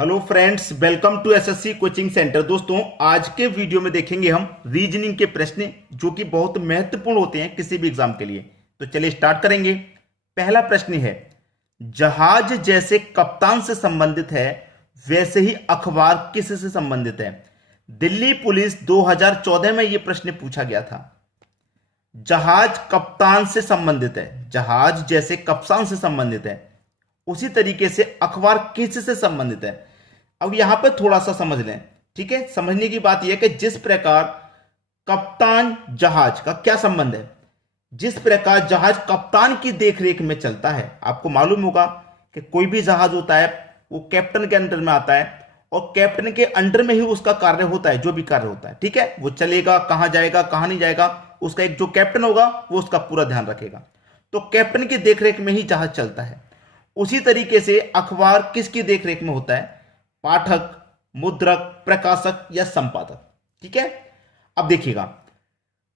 Hello friends, welcome to SSC coaching centre. दोस्तों, आज के वीडियो में देखेंगे हम रीजनिंग के प्रश्न जो कि बहुत महत्वपूर्ण होते हैं किसी भी एग्जाम के लिए। तो चलिए स्टार्ट करेंगे। पहला प्रश्न है, जहाज जैसे कप्तान से संबंधित है वैसे ही अखबार किससे संबंधित है? दिल्ली पुलिस 2014 में यह प्रश्न पूछा गया था। जहाज कप्तान से संबंधित है, जहाज जैसे कप्तान से संबंधित है, उसी तरीके से अखबार किससे संबंधित है? अब यहां पर थोड़ा सा समझ लें। ठीक है, समझने की बात यह है कि जिस प्रकार कप्तान जहाज का क्या संबंध है, जिस प्रकार जहाज कप्तान की देखरेख में चलता है, आपको मालूम होगा कि कोई भी जहाज होता है वो कैप्टन के अंडर में आता है और कैप्टन के अंडर में ही उसका कार्य होता है, जो भी कार्य होता है। ठीक है, वो चलेगा, कहां जाएगा कहां नहीं जाएगा, उसका एक जो कैप्टन होगा वो उसका पूरा ध्यान रखेगा। तो कैप्टन की देखरेख में ही जहाज चलता है। उसी तरीके से अखबार किसकी देखरेख में होता है? पाठक, मुद्रक, प्रकाशक या संपादक। ठीक है, अब देखिएगा,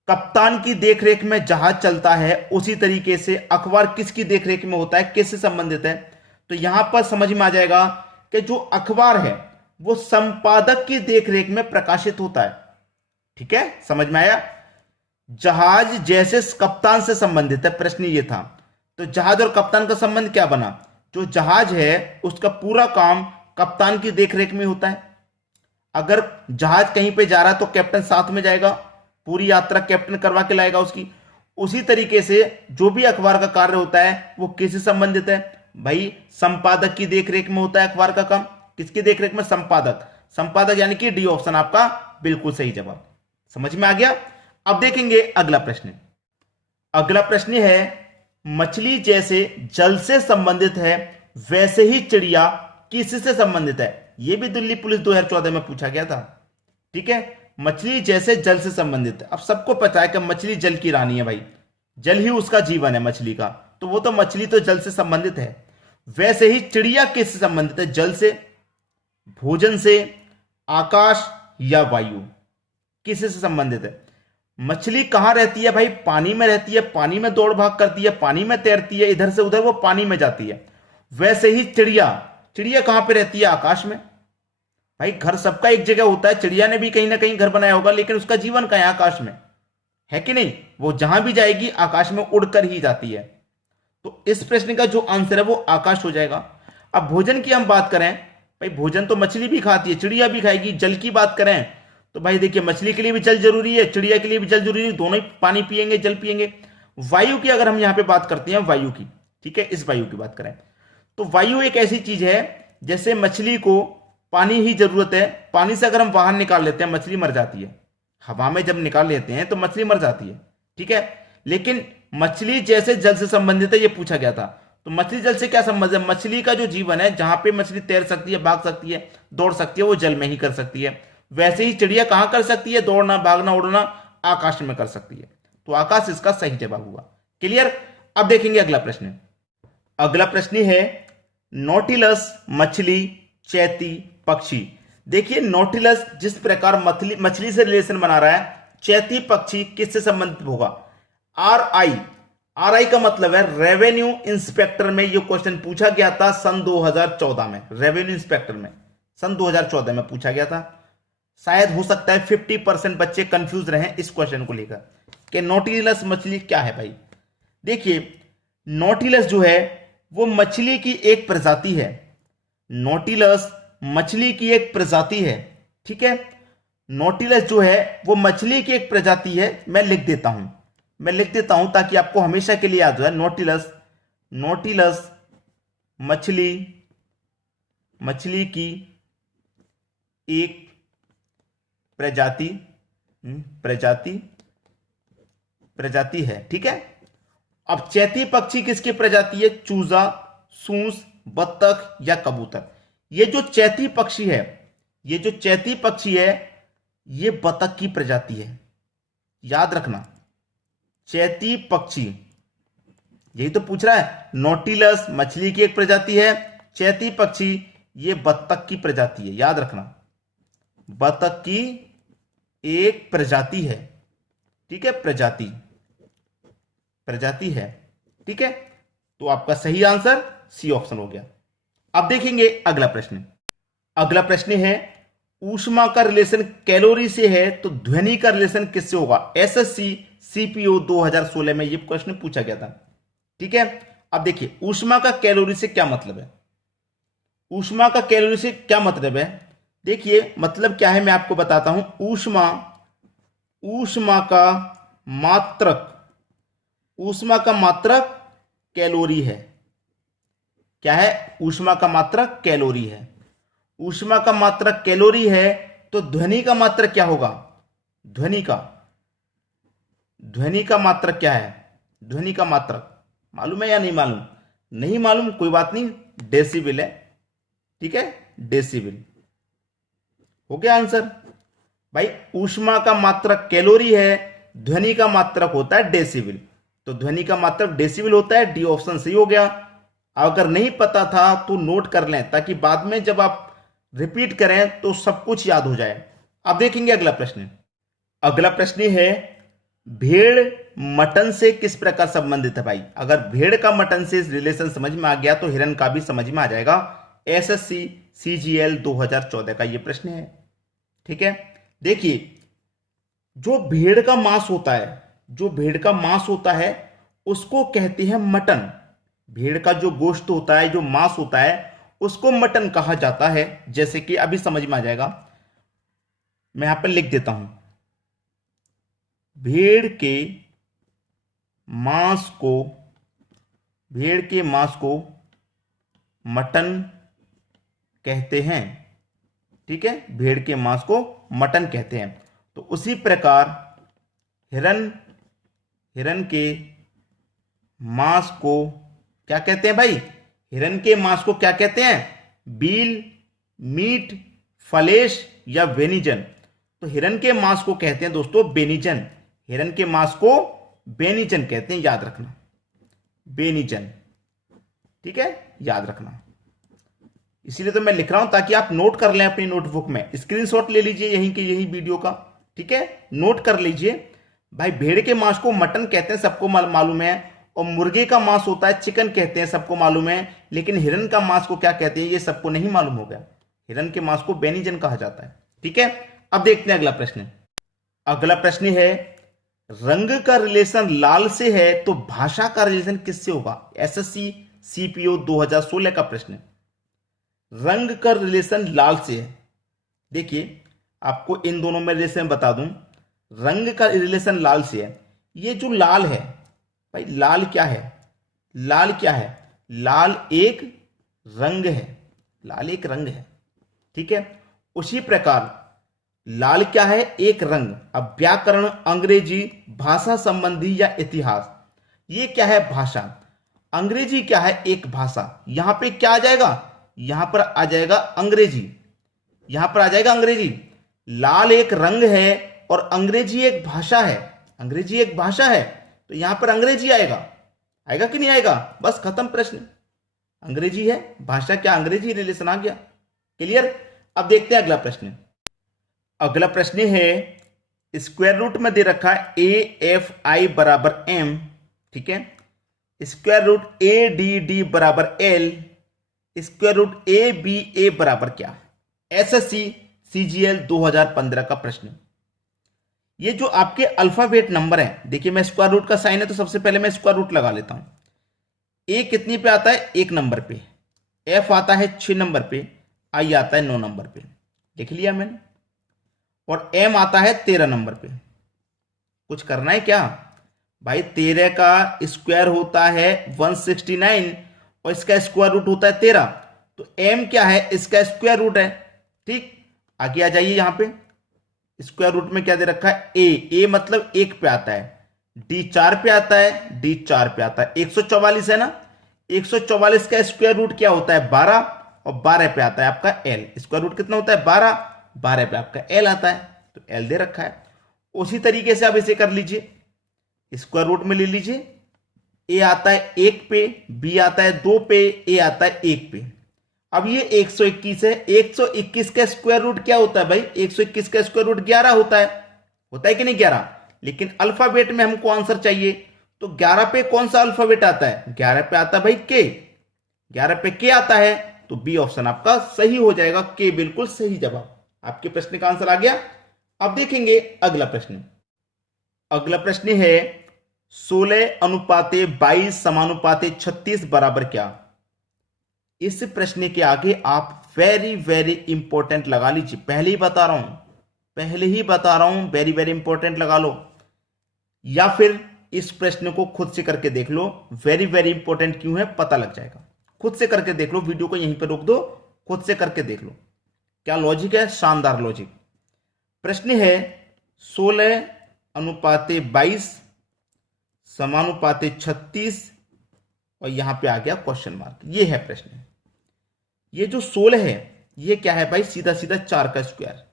कप्तान की देखरेख में जहाज चलता है, उसी तरीके से अखबार किसकी देखरेख में होता है, किससे संबंधित है? तो यहां पर समझ में आ जाएगा कि जो अखबार है वो संपादक की देखरेख में प्रकाशित होता है। ठीक है, समझ में आया? जहाज जैसे कप्तान से संबंधित है, प्रश्न ये था। तो जहाज और कप्तान का संबंध क्या बना? जो जहाज है उसका पूरा काम कप्तान की देखरेख में होता है। अगर जहाज कहीं पे जा रहा है तो कैप्टन साथ में जाएगा, पूरी यात्रा कैप्टन करवा के लाएगा उसकी। उसी तरीके से जो भी अखबार का कार्य होता है वो किससे संबंधित है? भाई, संपादक की देखरेख में होता है अखबार का काम। किसकी देखरेख में? संपादक। संपादक यानी कि डी ऑप्शन आपका बिल्कुल सही जवाब। समझ में आ गया? अब देखेंगे अगला प्रश्न। अगला प्रश्न है, मछली जैसे जल से संबंधित है वैसे ही चिड़िया किससे संबंधित है? यह भी दिल्ली पुलिस 2014 में पूछा गया था। ठीक है, मछली जैसे जल से संबंधित है। अब सबको पता है कि मछली जल की रानी है भाई, जल ही उसका जीवन है मछली का, तो वो तो मछली तो जल से संबंधित है। वैसे ही चिड़िया किससे संबंधित है? जल से, भोजन से, आकाश या वायु, किससे संबंधित है? मछली कहां रहती है भाई? पानी में रहती है, पानी में दौड़ भाग करती है, पानी में तैरती है, इधर से उधर वो पानी में जाती है। वैसे ही चिड़िया, चिड़िया कहां पे रहती है? आकाश में। भाई, घर सबका एक जगह होता है, चिड़िया ने भी कहीं ना कहीं घर बनाया होगा, लेकिन उसका जीवन कहां है? आकाश में, है कि नहीं? वो जहां भी जाएगी आकाश में उड़कर ही जाती है। तो इस प्रश्न का जो आंसर है वो आकाश हो जाएगा। अब भोजन की हम बात करें, भाई भोजन तो मछली भी खाती है, चिड़िया भी खाएगी। जल की बात करें तो भाई देखिए, मछली के लिए भी जल जरूरी है, चिड़िया के लिए भी जल जरूरी है, दोनों ही पानी पिएंगे, जल पिएंगे। वायु की अगर हम यहां पे बात करते हैं, वायु की, ठीक है, इस वायु की बात करें तो वायु एक ऐसी चीज है, जैसे मछली को पानी ही जरूरत है, पानी से अगर हम बाहर निकाल लेते हैं मछली मर जाती है। हवा में जब निकाल लेते हैं तो मछली मर जाती है। ठीक है, लेकिन मछली जैसे जल से संबंधित है, यह पूछा गया था। तो मछली जल से क्या संबंध है? मछली का जो जीवन है, जहां पे मछली तैर सकती है, भाग सकती है, दौड़ सकती है, वो जल में ही कर सकती है। वैसे ही चिड़िया कहां कर सकती है? दौड़ना, भागना, उड़ना, आकाश में कर सकती है। तो आकाश इसका सही जवाब हुआ। क्लियर? अब देखेंगे अगला प्रश्न। अगला प्रश्न है, नोटिलस मछली, चैती पक्षी। देखिए, नोटिलस जिस प्रकार मछली से रिलेशन बना रहा है, चैती पक्षी किससे संबंधित होगा? आर आई, आर आई का मतलब है रेवेन्यू इंस्पेक्टर में यह क्वेश्चन पूछा गया था सन 2014 में। रेवेन्यू इंस्पेक्टर में सन 2014 में पूछा गया था। शायद हो सकता है 50% बच्चे कंफ्यूज रहे इस क्वेश्चन को लेकर कि नोटिलस मछली क्या है। भाई देखिए, नोटिलस जो है वो मछली की एक प्रजाति है। नोटिलस मछली की एक प्रजाति है। ठीक है, नोटिलस जो है वो मछली की एक प्रजाति है। मैं लिख देता हूं ताकि आपको हमेशा के लिए याद हो जाए। नोटिलस, नोटिलस मछली, मछली की एक प्रजाति, प्रजाति, प्रजाति है। ठीक है, अब चैती पक्षी किसकी प्रजाति है? चूजा, सूंस, बत्तख या कबूतर। ये जो चैती पक्षी है, ये जो चैती पक्षी है, ये बत्तख की प्रजाति है। याद रखना, चैती पक्षी, यही तो पूछ रहा है। नोटिलस मछली की एक प्रजाति है, चैती पक्षी ये बत्तख की प्रजाति है। याद रखना, बत्तख की एक प्रजाति है। ठीक है, प्रजाति, प्रजाति है। ठीक है, तो आपका सही आंसर सी ऑप्शन हो गया। अब देखेंगे अगला प्रश्न। अगला प्रश्न है ऊष्मा का रिलेशन कैलोरी से है तो ध्वनि का रिलेशन किससे होगा। एसएससी सीपीओ 2016 में यह क्वेश्चन पूछा गया था। ठीक है, अब देखिए ऊष्मा का कैलोरी से क्या मतलब है। ऊष्मा का कैलोरी से क्या मतलब है, देखिए मतलब क्या है मैं आपको बताता हूं। ऊष्मा का मात्रक, ऊष्मा का मात्रक कैलोरी है। क्या है, ऊष्मा का मात्रक कैलोरी है। ऊष्मा का मात्रक कैलोरी है तो ध्वनि का मात्रक क्या होगा। ध्वनि का मात्रक क्या है, ध्वनि का मात्रक मालूम है या नहीं मालूम। नहीं मालूम कोई बात नहीं, डेसिबल है। ठीक है, डेसिबल हो गया आंसर। भाई ऊष्मा का मात्रक कैलोरी है, ध्वनि का मात्रक होता है डेसिबल, तो ध्वनि का मात्रक डेसिबल होता है। डी ऑप्शन सही हो गया। अगर नहीं पता था तो नोट कर लें ताकि बाद में जब आप रिपीट करें तो सब कुछ याद हो जाए। अब देखेंगे अगला प्रश्न। अगला प्रश्न है भेड़ मटन से किस प्रकार संबंधित है। भाई अगर भेड़ का मटन से रिलेशन समझ में आ गया तो हिरन का भी समझ में आ जाएगा। एसएससी सीजीएल 2014 का यह प्रश्न है। ठीक है, देखिए जो भेड़ का मांस होता है, जो भेड़ का मांस होता है उसको कहते हैं मटन। भेड़ का जो गोश्त होता है, जो मांस होता है, उसको मटन कहा जाता है। जैसे कि अभी समझ में आ जाएगा, मैं यहां पर लिख देता हूं। भेड़ के मांस को मटन कहते हैं। ठीक है, भेड़ के मांस को मटन कहते हैं। तो उसी प्रकार हिरन के मांस को क्या कहते हैं। भाई हिरन के मांस को क्या कहते हैं, बील, मीट, फलेश या वेनिजन। तो हिरन के मांस को कहते हैं दोस्तों बेनिजन। हिरन के मांस को बेनिजन कहते हैं, याद रखना, बेनिजन। ठीक है, याद रखना। इसीलिए तो मैं लिख रहा हूं ताकि आप नोट कर लें अपनी नोटबुक में। स्क्रीनशॉट ले लीजिए यही वीडियो का। ठीक है, नोट कर लीजिए। भाई भेड़ के मांस को मटन कहते हैं, सबको मालूम है। और मुर्गे का मांस होता है चिकन कहते हैं, सबको मालूम है। लेकिन हिरन का मांस को क्या कहते हैं ये सबको नहीं मालूम हो गया। हिरन के मांस को बेनिजन कहा जाता है। ठीक है, अब देखते हैं अगला प्रश्न। अगला प्रश्न है रंग का रिलेशन लाल से है तो भाषा का रिलेशन किससे होगा। एसएससी सीपीओ 2016 का प्रश्न। रंग का रिलेशन लाल से है। देखिए आपको इन दोनों में रिलेशन बता दूं। रंग का रिलेशन लाल से है। ये जो लाल है, भाई लाल क्या है, लाल क्या है, लाल एक रंग है। लाल एक रंग है। ठीक है, उसी प्रकार लाल क्या है, एक रंग। अब व्याकरण, अंग्रेजी, भाषा संबंधी या इतिहास, ये क्या है, भाषा। अंग्रेजी क्या है, एक भाषा। यहां पे क्या आ जाएगा, यहां पर आ जाएगा अंग्रेजी। यहां पर आ जाएगा अंग्रेजी। लाल एक रंग है और अंग्रेजी एक भाषा है। अंग्रेजी एक भाषा है तो यहां पर अंग्रेजी आएगा। आएगा कि नहीं आएगा, बस खत्म प्रश्न। अंग्रेजी है, भाषा क्या, अंग्रेजी रिलेशन आ गया। क्लियर। अब देखते हैं अगला प्रश्न। अगला प्रश्न है स्क्वायर रूट में दे रखा है AFI बराबर M। ठीक है, स्क्वायर रूट ADD बराबर L, स्क्वायर रूट ABA बराबर क्या। एसएससी सीजीएल 2015 का प्रश्न। ये जो आपके अल्फाबेट नंबर है, देखिए मैं स्क्वायर रूट का साइन है तो सबसे पहले मैं स्क्वायर रूट लगा लेता हूं। ए कितनी पे आता है, 1 नंबर पे। एफ आता है 6 नंबर पे। आई आता है 9 नंबर पे, लिख लिया मैंने। और एम आता है 13 नंबर पे। कुछ करना है क्या भाई, 13 का स्क्वायर होता है 169 और इसका स्क्वायर रूट होता है 13। तो एम क्या है, इसका स्क्वायर रूट है। ठीक, आगे आ जाइए। यहां पे स्क्वायर रूट में क्या दे रखा है, ए मतलब 1 पे आता है, डी 4 पे आता है, डी 4 पे आता है। 144 है ना, 144 का स्क्वायर रूट क्या होता है, 12, और 12 पे आता है आपका एल। स्क्वायर रूट कितना होता है, 12 पे आपका एल आता है, तो एल दे रखा है। उसी तरीके से आप इसे कर लीजिए, स्क्वायर रूट में ले लीजिए। ए आता है 1 पे, बी आता है 2 पे, ए आता है 1 पे। अब ये 121 है। 121 का स्क्वायर रूट क्या होता है भाई, 121 का स्क्वायर रूट 11 होता है कि नहीं 11। लेकिन अल्फाबेट में हमको आंसर चाहिए, तो 11 पे कौन सा अल्फाबेट आता है, 11 पे आता है भाई के। 11 पे के आता है तो बी ऑप्शन आपका सही हो जाएगा। के बिल्कुल सही जवाब, आपके प्रश्न का आंसर आ गया। अब देखेंगे अगला प्रश्न। अगला प्रश्न है 16:22 समानुपाते 36 बराबर क्या। इस प्रश्न के आगे आप वेरी वेरी इंपॉर्टेंट लगा लीजिए, पहले ही बता रहा हूं, वेरी वेरी इंपॉर्टेंट लगा लो, या फिर इस प्रश्न को खुद से करके देख लो। वेरी वेरी इंपॉर्टेंट क्यों है पता लग जाएगा, खुद से करके देख लो, वीडियो को यहीं पर रोक दो, खुद से करके देख लो क्या लॉजिक है, शानदार लॉजिक। प्रश्न है 16:22 समानुपाते 36 और यहां पे आ गया क्वेश्चन मार्क, ये है प्रश्न। ये जो 16 है ये क्या है भाई, सीधा सीधा 4 का स्क्वायर,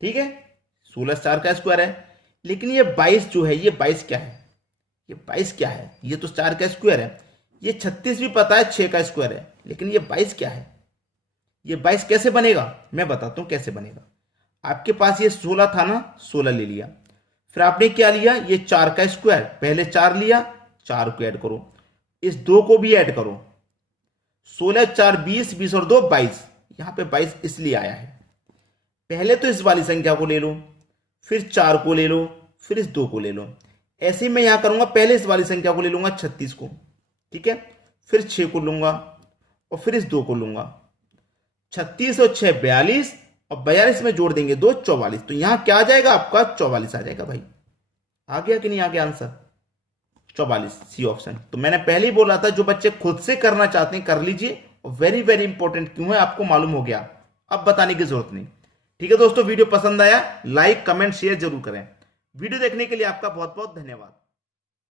ठीक है, 16 4 का स्क्वायर है। लेकिन ये 22 जो है, ये 22 क्या है, ये 22 क्या है, ये तो 4 का स्क्वायर है। ये 36 भी पता है 6 का स्क्वायर है, लेकिन ये 22 क्या है, ये 22 कैसे बनेगा, मैं बताता हूं कैसे बनेगा। आपके पास ये 16 था ना, 16 ले लिया, फिर आपने क्या लिया, ये 4 का स्क्वायर, पहले 4 लिया, 4 को ऐड करो, इस 2 को भी ऐड करो, 16 4 20, 20 और 2 22, यहां पे 22 इसलिए आया है। पहले तो इस वाली संख्या को ले लो, फिर 4 को ले लो, फिर इस 2 को ले लो। ऐसे ही मैं यहां करूंगा, पहले इस वाली संख्या को ले लूंगा 36 को, ठीक है, फिर 6 को लूंगा और फिर इस 2 को लूंगा। 36 और 6 42 और 42 में जोड़ देंगे 2 44, तो यहां क्या आ जाएगा आपका 44 आ जाएगा। भाई आ गया कि नहीं आ गया आंसर, 44 सी ऑप्शन। तो मैंने पहले ही बोला था जो बच्चे खुद से करना चाहते हैं कर लीजिए, और वेरी वेरी इंपॉर्टेंट क्यों है आपको मालूम हो गया, अब बताने की जरूरत नहीं। ठीक है दोस्तों, वीडियो पसंद आया लाइक कमेंट शेयर जरूर करें। वीडियो देखने के लिए आपका बहुत बहुत धन्यवाद।